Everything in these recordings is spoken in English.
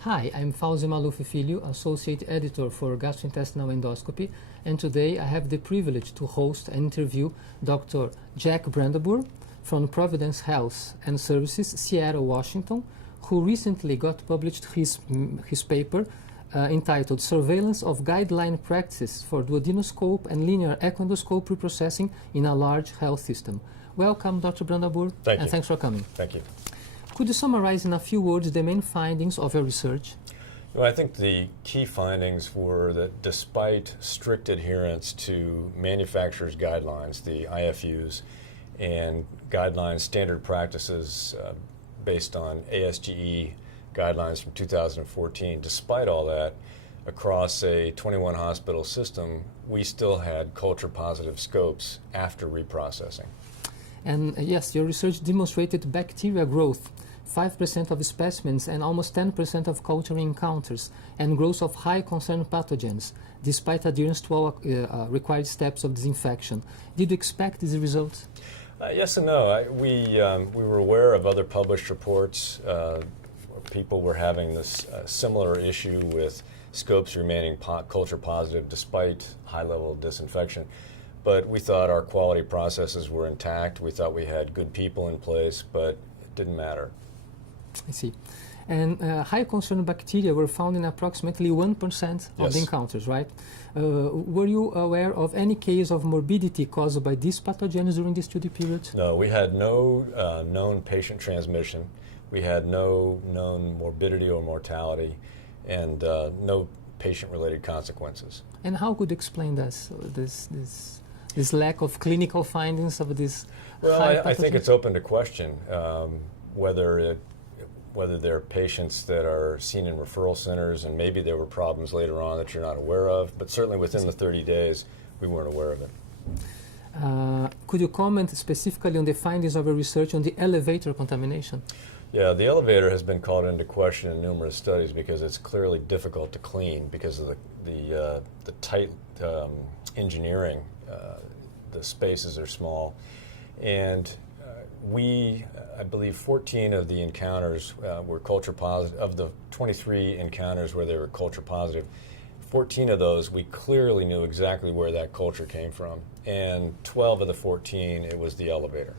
Hi, I'm Fauzi Maluf Filho, Associate Editor for Gastrointestinal Endoscopy, and today I have the privilege to host and interview Dr. Jack Brandabur from Providence Health and Services, Seattle, Washington, who recently got published his paper entitled Surveillance of Guideline Practices for Duodenoscope and Linear Echoendoscope Reprocessing in a Large Health System. Welcome, Dr. Brandabur, and thanks for coming. Thank you. Could you summarize in a few words the main findings of your research? Well, I think the key findings were that despite strict adherence to manufacturers' guidelines, the IFUs, and guidelines, standard practices based on ASGE guidelines from 2014, despite all that, across a 21 hospital system, we still had culture-positive scopes after reprocessing. And yes, your research demonstrated bacteria growth, 5% of specimens and almost 10% of culture encounters, and growth of high concern pathogens, despite adherence to all required steps of disinfection. Did you expect these results? Yes and no. We were aware of other published reports. People were having this similar issue with scopes remaining culture positive despite high level disinfection. But we thought our quality processes were intact. We thought we had good people in place, but it didn't matter. I see. And high concern bacteria were found in approximately 1% of the encounters, right? Were you aware of any case of morbidity caused by these pathogens during the study period? No, we had no known patient transmission. We had no known morbidity or mortality, and no patient-related consequences. And how could you explain this lack of clinical findings of this? Well, I think it's open to question whether they're patients that are seen in referral centers, and maybe there were problems later on that you're not aware of, but certainly within the 30 days, we weren't aware of it. Could you comment specifically on the findings of your research on the elevator contamination? Yeah, the elevator has been called into question in numerous studies because it's clearly difficult to clean because of the tight engineering. The spaces are small, and I believe 14 of the encounters were culture positive. Of the 23 encounters where they were culture positive, 14 of those we clearly knew exactly where that culture came from, and 12 of the 14 it was the elevator.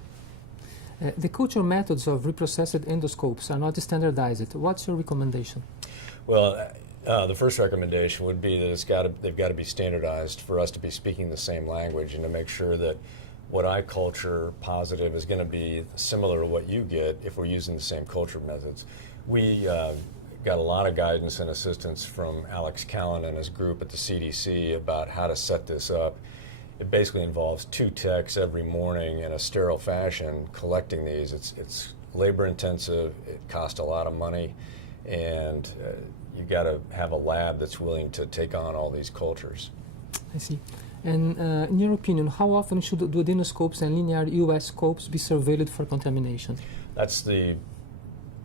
The culture methods of reprocessed endoscopes are not standardized. What's your recommendation? Well, the first recommendation would be that they've got to be standardized for us to be speaking the same language and to make sure that what I culture positive is going to be similar to what you get if we're using the same culture methods. We got a lot of guidance and assistance from Alex Callan and his group at the CDC about how to set this up. It basically involves 2 techs every morning in a sterile fashion collecting these. It's labor intensive, it costs a lot of money, and you got to have a lab that's willing to take on all these cultures. I see. And in your opinion, how often should duodenoscopes and linear US scopes be surveilled for contamination? That's the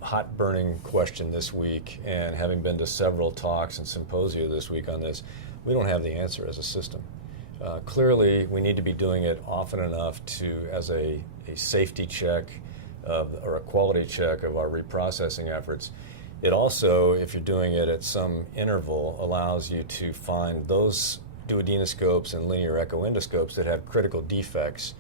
hot burning question this week, and having been to several talks and symposia this week on this, we don't have the answer as a system. Clearly, we need to be doing it often enough as a safety check or a quality check of our reprocessing efforts. It also, if you're doing it at some interval, allows you to find those duodenoscopes and linear echoendoscopes that have critical defects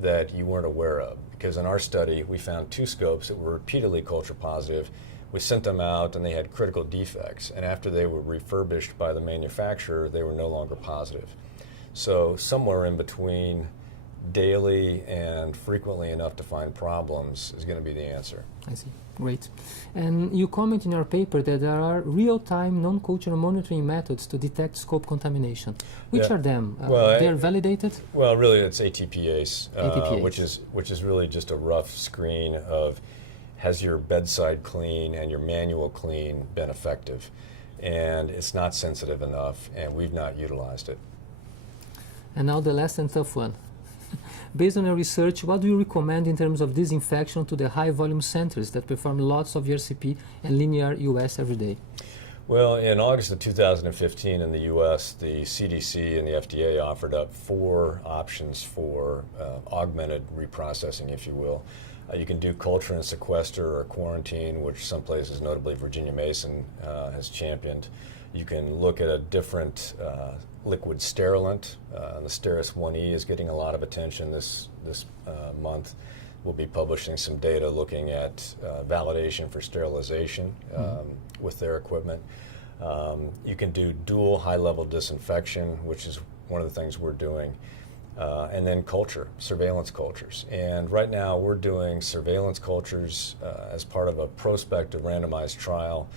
that you weren't aware of. Because in our study, we found 2 scopes that were repeatedly culture positive. We sent them out and they had critical defects. And after they were refurbished by the manufacturer, they were no longer positive. So somewhere in between daily and frequently enough to find problems is going to be the answer. I see. Great. And you comment in your paper that there are real-time non-culture monitoring methods to detect scope contamination. Which are them? They're validated? Well, really it's ATPase, ATPase. Which is really just a rough screen of has your bedside clean and your manual clean been effective. And it's not sensitive enough, and we've not utilized it. And now the last and tough one. Based on your research, what do you recommend in terms of disinfection to the high-volume centers that perform lots of ERCP and linear US every day? Well, in August of 2015 in the US, the CDC and the FDA offered up 4 options for augmented reprocessing, if you will. You can do culture and sequester or quarantine, which some places, notably Virginia Mason, has championed. You can look at a different liquid sterilant. The Steris 1E is getting a lot of attention this month. We'll be publishing some data looking at validation for sterilization with their equipment. You can do dual high-level disinfection, which is one of the things we're doing. And then culture, surveillance cultures. And right now we're doing surveillance cultures as part of a prospective randomized trial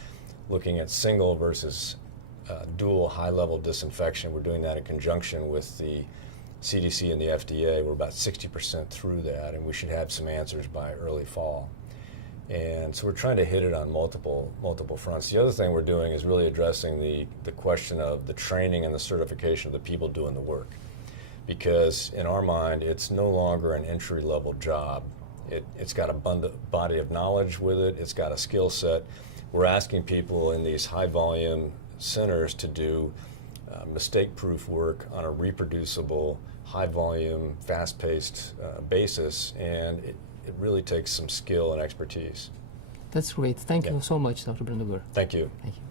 looking at single versus dual high-level disinfection. We're doing that in conjunction with the CDC and the FDA. We're about 60% through that, and we should have some answers by early fall. And so we're trying to hit it on multiple fronts. The other thing we're doing is really addressing the question of the training and the certification of the people doing the work. Because in our mind, it's no longer an entry-level job. It's got a body of knowledge with it. It's got a skill set. We're asking people in these high-volume centers to do mistake-proof work on a reproducible, high-volume, fast-paced basis, and it really takes some skill and expertise. That's great. Thank you so much, Dr. Brandabur. Thank you. Thank you.